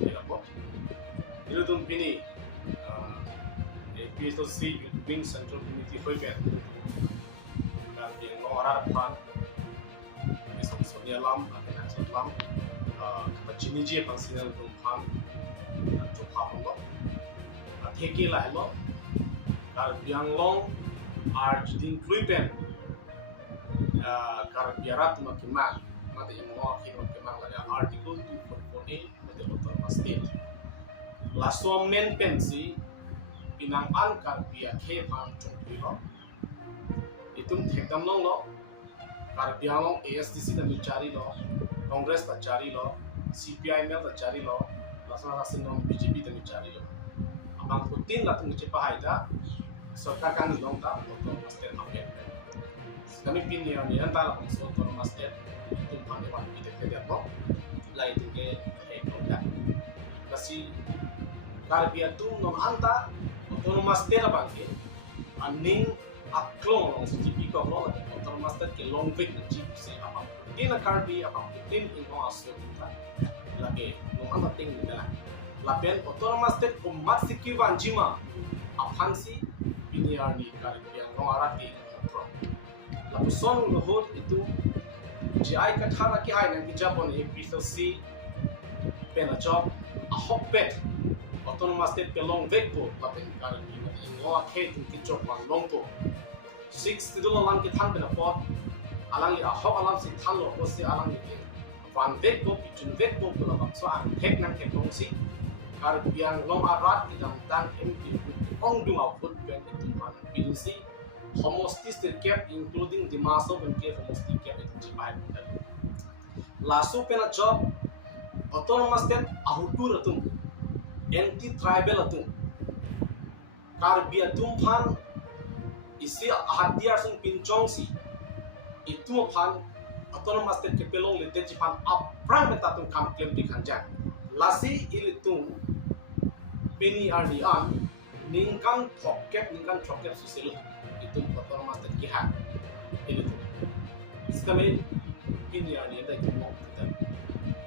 Ilabo. Iludum pini PSC Wing Central Committee Hoiben. Dan yang orang pan misal Sonia Lam atau National Lam, macam je pangsinan pan Jepang lo. Theki lah lo. Kalau yang long Arjudin Kluiben. Kalau biarat makiman, mata yang mau makiman lah artikel 244A mata autonomous state. Laso men pensi pinangan kar biak he pan cungkui lo. Itu thekam lo. Kar biak lo ASDC dan mencari lo, Kongres tak cari lo, CPI mel tak cari lo, laso non BJP dan mencari lo. Abang Putin lah tu ngecepa haida, serta kan long tak autonomous state makin. Kami pin yang ni antara langsung autonomous state itu pandai pandai kita kerja apa, lain itu ke ekonomi. Kasi karbiya tu non anta autonomous state apa ke, aning aklong langsung tipi kau lo, autonomous state ke long week chip se apa. Ini karbiya apa? Ini ingat asal kita. Lagi non anta tinggi dah. Lapian autonomous state ko mat sikki banjima apansi piniar ni karbiya non arati kontrol. Lalu son lohor itu GI kathara ki ai nanti Japon PSC pena job ahok pet autonomous state pe long vek po lapen kar ki ngoa khe tu ki chok wan long po 6 tidul lang ki than pena pot alang li ahok alam si than lo ko si alang li wan vek po pichun vek po la bang so ang thek nang ke tong si kar biang long arat ki dang tan MP ong dung out put pen itu man PSC homostis terkait including the maso benke homostis terkait itu cipai modal. Lasu pena job autonomous state ahutur atum anti tribal atum karbiya tum pan isi hadiah sung pincong si itu pan autonomous state kepelong lete cipan aprang betatum kam klaim di kanjang lasi ilitung pini ardian ningkan pocket suselu itu autonomous state kihat ini tu. Sekarang ini yang ada itu mau kita.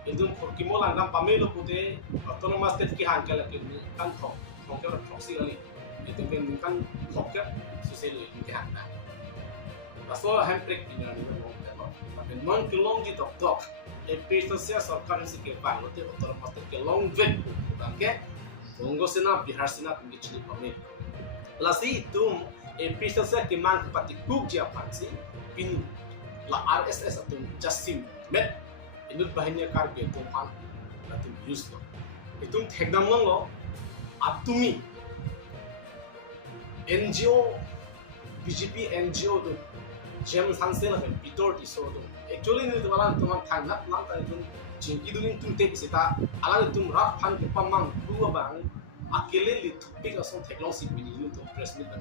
Itu kita lang kam pamelo pute autonomous state kihat kalau kita kan pocket proxy kali itu kan pocket suselu itu kihat. Asal handbrake ini yang mau kita. Tapi non kelong di dok. PSC सरकार से के पालो ते autonomous state ke long vet bukan ke. Tunggu sena Bihar sena tinggi cili pamel. Lasi itu PSC ke mang pati kuk dia pansi pin la RSS atau Jasim met ini bahannya karbe itu pan atau use lo itu tekdam lo atumi NGO BJP NGO tu jam sansen lah pitor diso tu actually ni tu malah tuan thangat lang tu jingki tu ni tu tek sita alang tu rap pan pamang dua bang akele li tupik asong teklong si bini tu press ni bang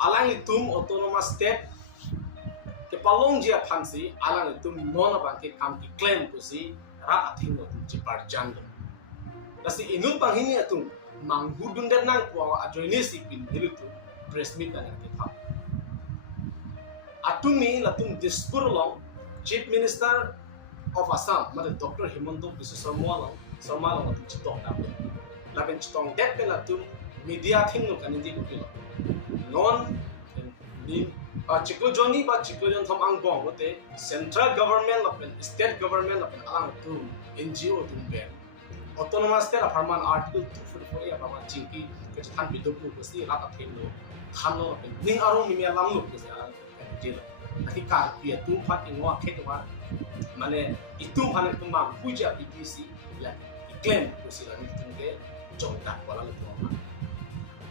alang itu autonomous state kepalong dia pansi alang itu non bangke kam ki claim pusi rat ating no cipar jangdo nasi inut bang ini itu manghudun dan nang kuawa ajoini si pin itu press meet dan kita atumi latung diskur long chief minister of Assam mada Dr. Himanto Biswa Sarma long itu citong dah lapen citong det pelatung media thing no kanindi ko non ni ciklojon ni ciklojon tham ang bong ote central government lapen state government lapen alang tu NGO tu ben autonomous state apartment article 244 apartment cingki ke than bidu pu pasti rat athen lo than lo ning arong mi lam lo pasti alang je lo aki ka pia tu phat ingwa khet wa mane itu hanek tumang puja PPC la claim pusi la ni tungge jong tak wala lo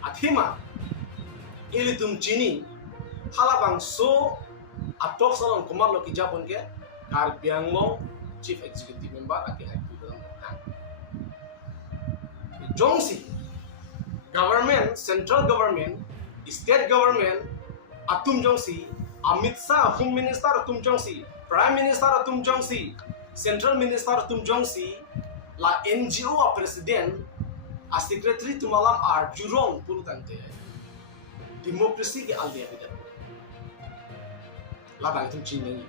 athima ilitum chini halabang so atok salon kumar lo ki Japon ke kar biang lo chief executive member aki haiku dalam tang jongsi government central government state government atum jongsi Amit Shah home minister atum jongsi prime minister atum jongsi central minister atum jongsi la NGO a president a secretary tumalam ar jurong pulutante demokrasi ke alde ada labang itu jineng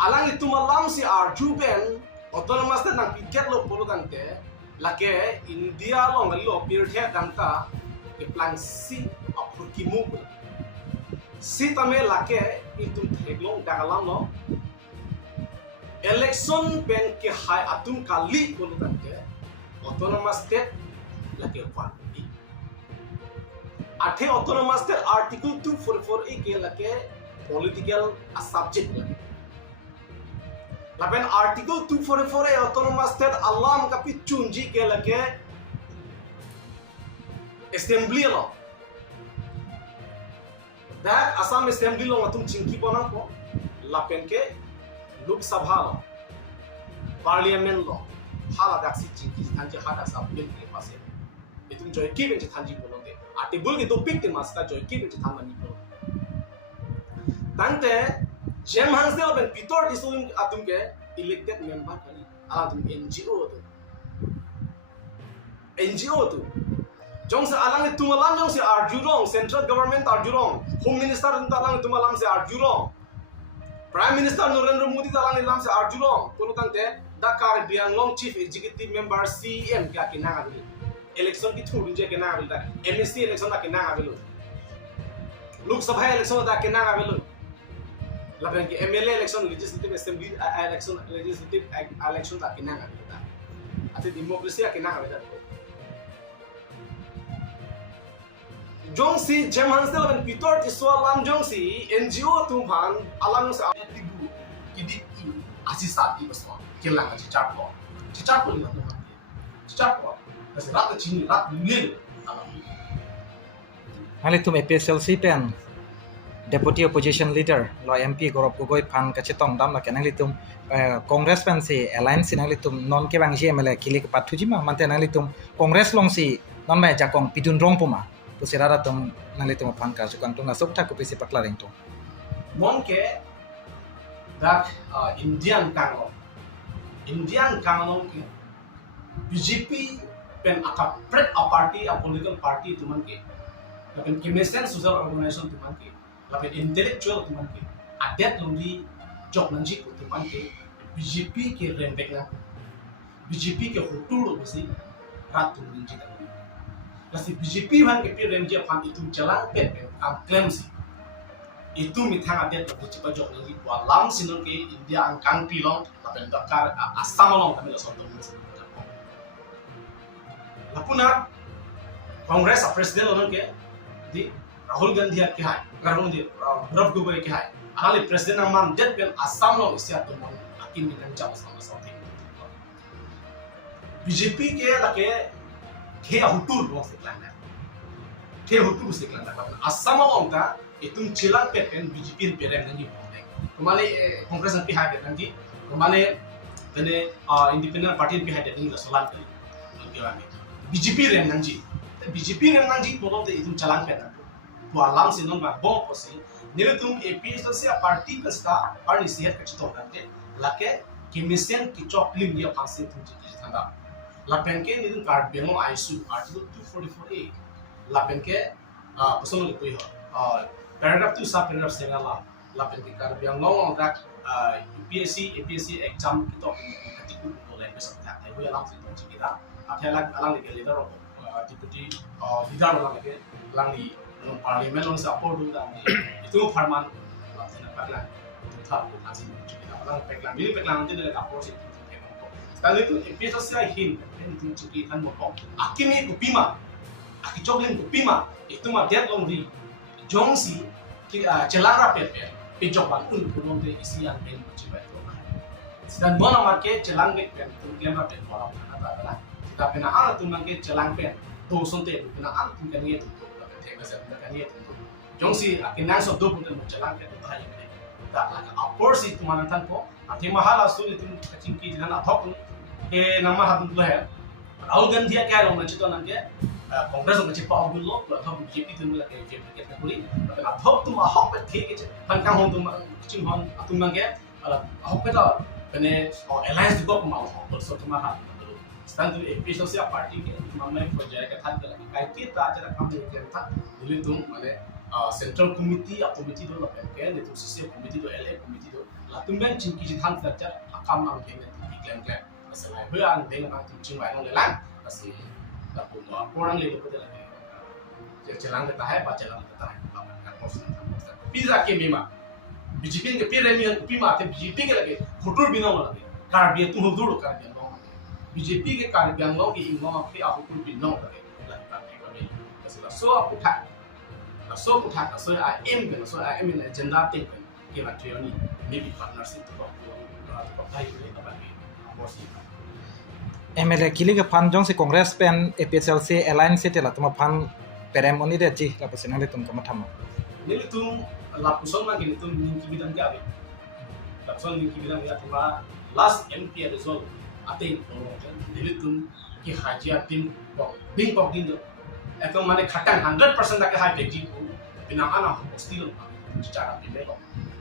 alang itu malam si arjuben autonomous state nang piket lo polo tante lake India lo ngalo pirthia danta ke plan si apurkimu si tame lake itu theglong dagalam lo election pen ke hai atum kali polo tante autonomous state lake pan Ate autonomous state article 244 ke lake political subject lake Lapen article 244 e autonomous state alam kapi chunji ke lake assembly lo dak Assam assembly lo matum chingki bonang ko lapen ke lok sabha lo parliament lo hala dak si chingki thanji hada sab bil ke pase itum joy ki ben thanji bolonde article ke topic te masta joy ki ben thanmani ko tante Jem Hansel ben Pitor disuing atum ke elected member kali atum NGO tu jong se alang tumalam jong se arjurong central government arjurong home minister alang tumalam se arjurong prime minister Narendra Modi alang lam se arjurong kono tante Dakar Bianglong chief executive member CM ka kinanga bil election ki thudin je kinanga bil ta MSC election da kinanga bil Lok Sabha election da kinanga bil Laban ke MLA election legislative assembly legislative election tak kena nggak kita, atau demokrasi tak kena nggak kita. Jong si Jem Hansel laban Pitor di soalam jong si NGO tuhan alam sa tibu kidi asisat di bersama kelang cicak lo lima tuhan cicak lo nasi rat cini rat lil alam. Hal itu PSLC pen Deputy Opposition Leader lo MP Gaurav Gogoi phan kachetong dam la kenang litum Congress pen si alliance sinang litum non ke bang MLA kili ke pathuji ma mante nang litum Congress long si non mai jakong pidun rong puma to serara tum nang litum phan ka jukang tung na sobta ko pisi pakla ring to Mon ke dak Indian kanglong ke BJP pen akap pret a party a political party tuman ke lakin kimesen social organization tuman ke lapen intellectual tuman ke adet longdi jok nanji ko tuman ke BJP ke rembek na BJP ke hutur besi rat tuman ji dan lasi BJP han ke pi remje pan itu jalan pen am claim si itu mitang adet ko cipa jok nanji ko lam sinon ke India angkang pilong lapen Dakar Assam long kami la sondo lapuna Congress president orang ke di Rahul Gandhi ke hai Rahul Gaurav Gogoi ke hai ahli president amam jet ben Assam lo isia to mon akin dengan jawab sama sauti BJP ke lake ke hutur lo seklana Assam lo ta itung cilang pen BJP perem nanti kemana Congress ke hai nanti kemana tene independent party ke hai nanti solan kali BJP rem nanti potong te itung cilang pen alam sinon ba bom posi nile tum APSLC party kasta party sehat kachito nante lake kimisen ki choklim dia phanse tum ji thanda lapen ke nidun card bemo ISU article 244A lapen ke personal koi ho paragraph 2 sub paragraph 7 lapen ke card biang long tak APSC exam kito katiku boleh besok tak tahu alam sinon ji kita athela alang ke leader deputy leader alang di parlimen long support do dan itu farman laksana paklan thap ko kasi kita orang paklan mili paklan nanti dari approach itu kalau itu episode saya hin itu cuci kan mau akimi kupima aki choklin kupima itu mah dia long di jongsi celara pepe pejokban pun long di isian pen coba itu dan mana market celang pen itu kelema pen orang kata kita pernah ada tuh market celang pen tuh sonte pernah ada tuh kan itu jongsi akinang so do pun jalan ke bahaya ke tak laka apor si tumanan tan ko ati mahala suli tum kacing ki dinan athok ke nama hatun lo hai Rahul Gandhi ke lo man chito nan ke Congress ko chipa ogul lo athok BJP tum la ke BJP ke kuri athok tum ahok pe the ke pan kang hon tum ching hon atum man ke ahok pe ta bene alliance ko ma ho so tumara standard episode party ke mamai project ke that ke kai kita aja kam ke that dulu tum mane central committee committee do la ke le tum sisi committee do LA committee do la tum ben chin ki than ta akam am ke ne claim masalah buang dengan tu cuma yang lelang masih tak pun orang lebih betul lagi jalan kita hai baca jalan kita hai kan proses pizza ke memang BJP के पेड़ में पीमा थे BJP के लगे फोटो बिना लगे कार्य तुम हुदुर कार्य लो BJP के कार्य लो के इनो पे आप कुल बिना लगे लगे कार्य कभी ऐसे सो आप उठा सो आई एम के सो आई एम इन एजेंडा टे के बात नहीं मे बी पार्टनरशिप तो भाई के लिए बात bossy MLA kili ke pan jong si Kongres pen APSLC alliance te la tuma pan perem oni de ji la pasenang le tum kama thama ni tum lapuson lagi tum ninki bidang gabe lapuson ninki bidang ya tuma last MP result ating ni tum ki hajia tim bing pok din do eto mane khatang 100% tak hai ji ko binang ana hostil secara bile ko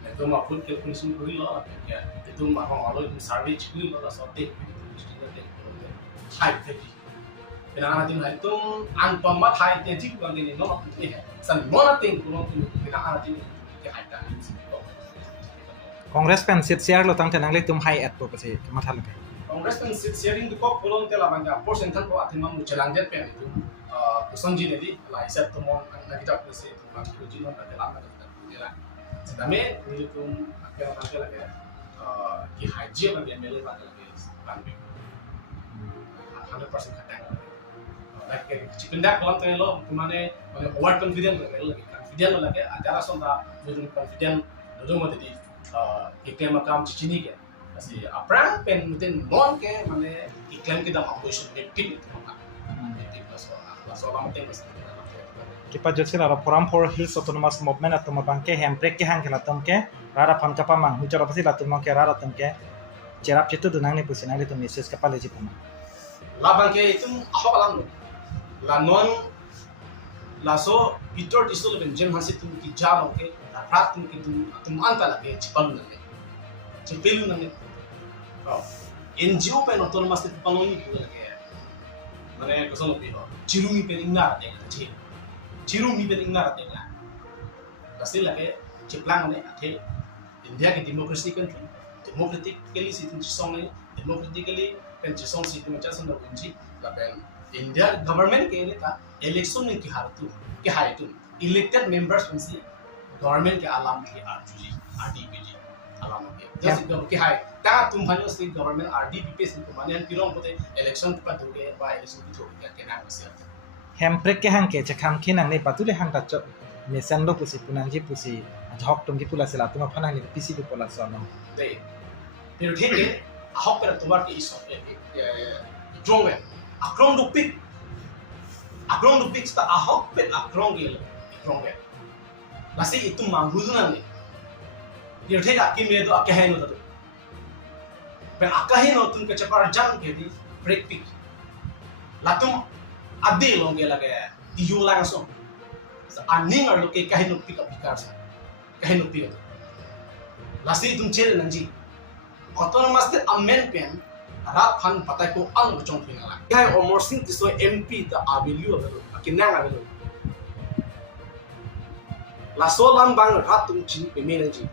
eto ma full calculation kori lo ya eto ma ko alo survey kori lo la sote hai te ji binang ana tim hai tum an pamma hai te ji ko ngini no ni hai san mona ting ko binang ana tim ke hai ta Kongres pen sit share lo tang tenang le tum hai at po pasi kama thal ke Kongres pen sit sharing du ko kolon te la banga portion than ko atimam mu jalan jet pen itu kusonji ne di la iset to mon na kita pese to ma ko ji non ta la ma ta ni la sedame ni tum akera ta la ke ki haji ba be mele ba la ke ban be 100% khatang like chipinda kolon te lo mane over confident la ke confident la ke ajara sonda jo confident do mo di iklim makam cicini ke asi aprang pen mungkin non ke mane iklim kita operation victim so lama tengok kipa josila ro Parampur Hills Autonomous Movement atoma bangke hemprek ke hang kela tumke rara pan kapa mang hucara pasi la tumke rara tumke cerap citu dunang ni pusina ni tum message kapa leji pama la bangke itu apa alam la non la so Peter disul ben jem hasit tum ki jam ke rat tum ki tum anta lage cipelu nang NGO pen autonomous te panoni ki lage mane kosono pi cirumi pen ingar de cirumi pen ingar de la hasil lage ciplang ne athe India ki democratically situ song ne democratically pen song situ macam song kunci la pen India government ke ne ta election ne ki hartu ke haitu elected members pensi government ke alam ke RDPG alam ke just ke hai ta tum bhanyo se government RDPP se ko mane pirong pote election pa doge ba election ki thoke ke na se hemprek ke hang ke chakham khinang nei patule hang ta mesan lo pusi punang ji pusi dhok tum ki pula sela tuma phanang ni pc ko pola so no de pero theke ahok per tumar ke iso drong me akrong du pik sta ahok pe akrong gel drong me nasi itu mangrudunan ni dia theka ki me do akahe no to pen akahe no tum ke chapar jam ke di break pick latum adi longe lage tiu langsung aning ar lo ke kahe no pick up pikar sa kahe no pick nasi tum chere nanji autonomous te amend pen rat phan patai ko ang chong pina la kai omor sing tiso MP ta abilio akinang abilo la solan bang rat tum chini pe menanji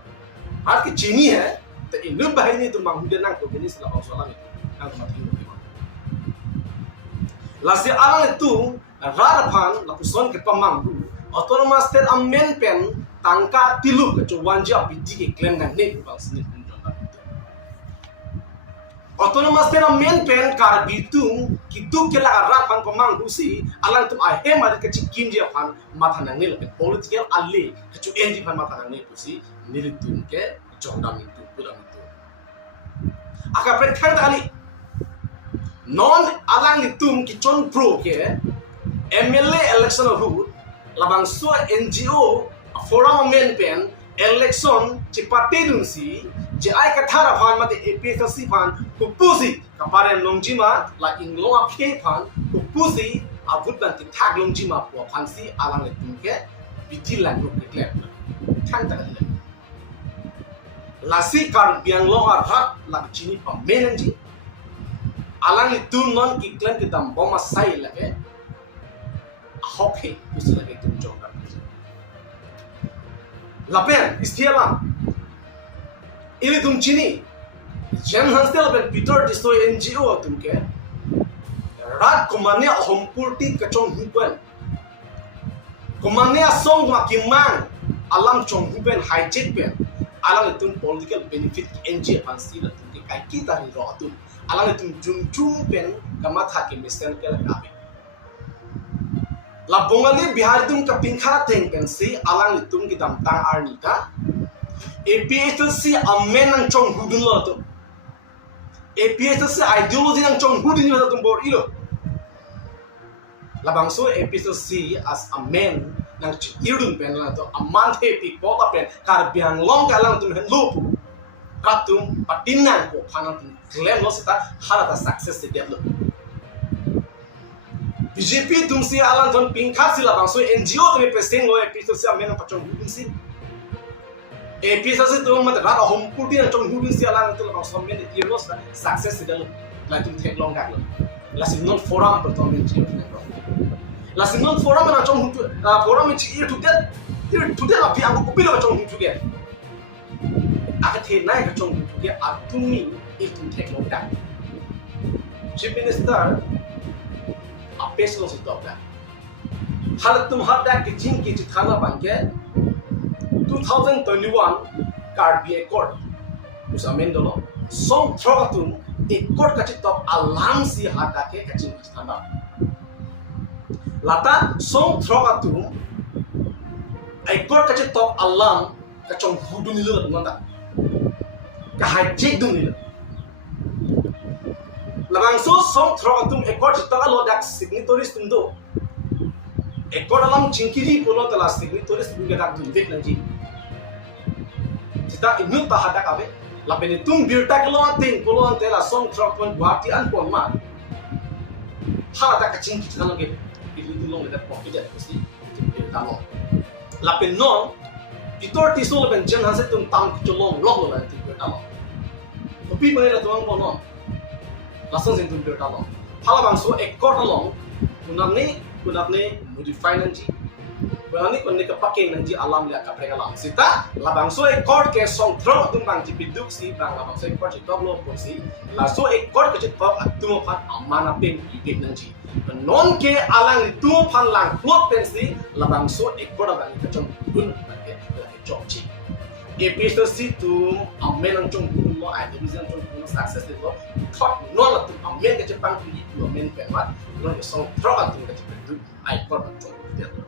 हाथ की चीनी है तो इन बहन ने तो मांगुदे ना को बिनिस ला औसला में ना माथि में लासे आला तू रार फान ला पुसन के पमांगु ऑटोनोमस स्टेट अमेन पेन तांका तिलु के जो वांजा बिजी के क्लेम ना ने बांस ने ऑटोनोमस स्टेट अमेन पेन कार बितु कि तू के ला रार फान पमांगु सी आला तुम आ हे मार के चिकिम जे फान माथा ना ने ले पॉलिटिकल अल्ले के जो एनजी फान माथा ना ने pussy nilitun ke jongdam itu pulang itu aka perkhar kali non alang itum ki chon pro ke MLA election hu labang so NGO forum men pen election chipate dun si je ai ka thara phan mate APSC phan kupusi kapare longjima la inglo aphe phan kupusi abut ban ti thak longjima po phan si alang itum ke bidilan ru ke klep thang ta lasi kar biang lo rat la chini pa menanji alang itu non ki klan ki dam boma sai lage hockey usi lage tum jongda la pen istiala ili tum chini Jen Hansel ben Peter Disoy NGO tumke rat kumane hompurti kachong hupen kumane asong makimang alam chong hupen hijack pen alam itu political benefit NGO pansi la tumke kai kita ni ro tum alam itu jum pen kamatha ke misten ke la kapi la bongali bihar tum ka pingkha teng pen si alam itu ki dam tang arnika APSC amen ang chong hudun lo to APSC ideology ng chong hudun lo tum bor ilo labang so APSC as amen ng irun pen la to aman happy ko ta pen kar biang long ka lang tum hen loop katum patinan ko phanan tum claim lo sita harata success se develop BJP tum si alang ton pingkha si labang so NGO tum pesing lo APSC amen ang pachong hudun si APSC tu mat rat hom purti na chong hudin si alang tu lang som men years na success sidal la tu tek long gak la signal forum per tom chi la signal forum na chong hutu forum chi year to that la pi ang ko pilo chong hutu ge aka the nai ka chong hutu ge atumi il tu tek long gak chief minister apes lo si tok da halat tum hadda ke jin ke chi thana bangke 2021 Carbi Accord usa mendolo song trogatun accord kachit top alam si hata ke kachin standa lata song trogatun accord kachit top alam kachong hudun nilo nanda ka hajik dun nilo labang so song trogatun accord chitaka lo dak signatories tundo accord alam chinkiri polo tala signatories bunga dak dun vet nanji kita inut tahada kabe lapeni tum birta kelon ting kolon tela song truck pon guati an pon ma hada kacing kita nang ge itu long da pon kita pasti birta lo lapen non pitor tisol ben jen hanse tum tam cholong log lo tin birta lo opi bane la tuang pon non lason sin tum birta lo hala bang so ekor long kunamne modify nanji Berani kau nak pakai nanti alam lihat kapre alam. Sita labang so ekor ke song tro tum bang cipiduk si bang labang so ekor cipok lo porsi. Laso ekor ke cipok atum pan amana pen ipik nanti. Non ke alang itu pan lang plot pensi labang so ekor bang kacang gun bang ke jobci. APSC tu amen ang chung gun lo ada reason chung gun success itu. Thought non lah tu amen ke cipang tu itu amen penmat. Non ke song tro atum ke cipiduk ekor bang chung dia tu.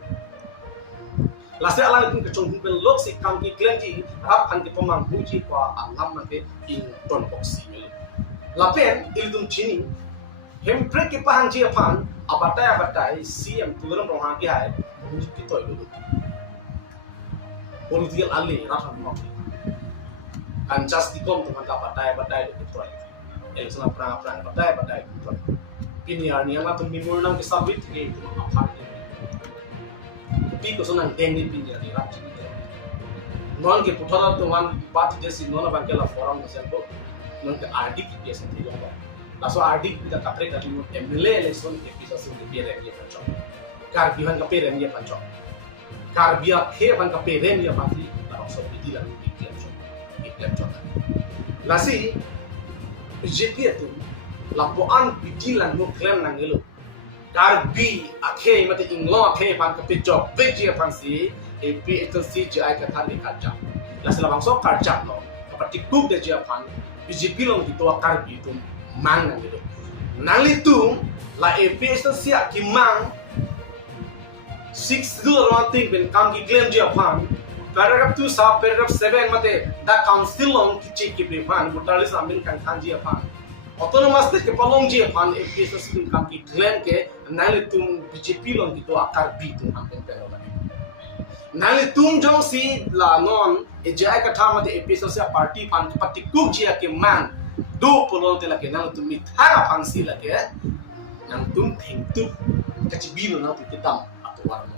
Lase alang itu kecong hupen lok si kampi klenji rap hanti pemang buji kwa alam nanti in ton boxi mele. Lapen ilum chini hempre ke pahan ji apan abatai CM turam rohang ki hai buji kitoi dulu. Political ali rap mok. Kancas dikom teman ka abatai do kitoi. Election perang abatai kitoi. Ini arniama tu mimurnam ke sabit ke itu apa Pi ko sonang dengni pinja di rap chini non ke puthara to wan bat desi non bangela forum nasembo non ke RD ki piesa thi lo la so RD ki da kapre ka timo MLA election ke pisa so ke pere ye pancho kar bihan ka pere ye pancho kar bia khe ban ka pere ye pati la so piti la ni ki la si BJP tu la po an piti la no claim nangelo Karbi akhe mate inglo akhe pan ka job veji fansi APSC ji ai ka thani karja la sala bangso karja no kapati kuk de ji pan BJP long ki to karbi tum mang nang do nali tum la APSC akimang 6 ron thing ben kam ki claim ji pan paragraph 2 sub paragraph 7 mate the council long ki che ki be pan mutalis amin kan than ji pan autonomous ke palong ji pan APSC kam ki claim ke nali tum BJP long gitu akar bi tum hampir pero nali tum jong si la non e jai ka thama de APSC party pan pati kuk ji ke man do polon te la ke nali tum mithara pan si la ke nang tum thing tu ka chi bi no na tu kitam atu war no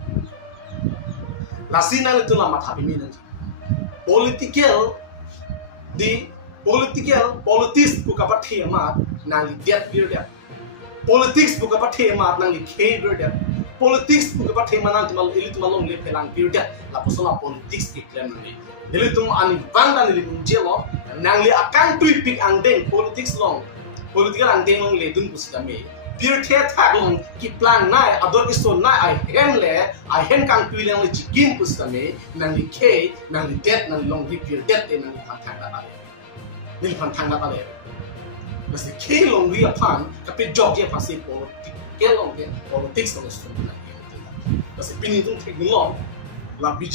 lasi nali tum la matha bi mi nanji politics ku ka pathi ma nali det period politics buka pathe mat nang khe bird politics tu kepa themana tumal ili tumalong le pelang period la posona politics ki claim ni ili tum ani bangdan ili jelo nangli akan tui pick ang deng politics long political ang deng long le dun pusitame period thak long ki plan nai ador isto nai I hem kang tui lang le chikin pusitame nangli ke nangli det nangli long di period te nangli thang da ale nil pan thang da ale mas ke long ri apan kapit job ye pasi politics long ke politics long isto na mas pinitung thik long la